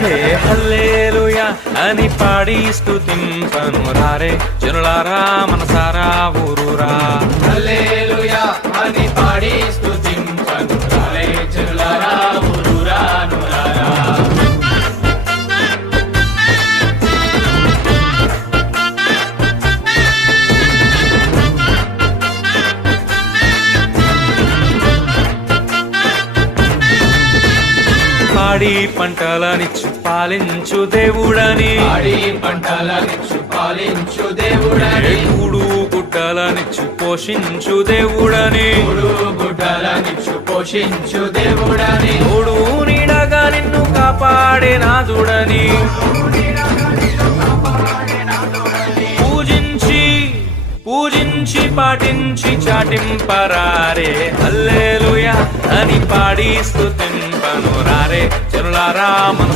హే hallelujah అని పాడి స్తుతింపను రారే. జనులారా మనసారా ఊరూరా. హల్లెలూయా అని పాడి పాడి పంటలనిచ్చు పాలించు దేవుడని. పాడి పంటలనిచ్చు పాలించు దేవుడని. కూడు గుడ్డలనిచ్చు పోషించు దేవుడని. మూడు గుడ్డలనిచ్చు పోషించు దేవుడని. తోడు నీడగా నిన్ను కాపాడే నాదుడని పూజించి పూజించి పాటించి చాటింపరారే. హల్లేలుయా అని పాడి స్తుతింపను రారే చెరులారా మన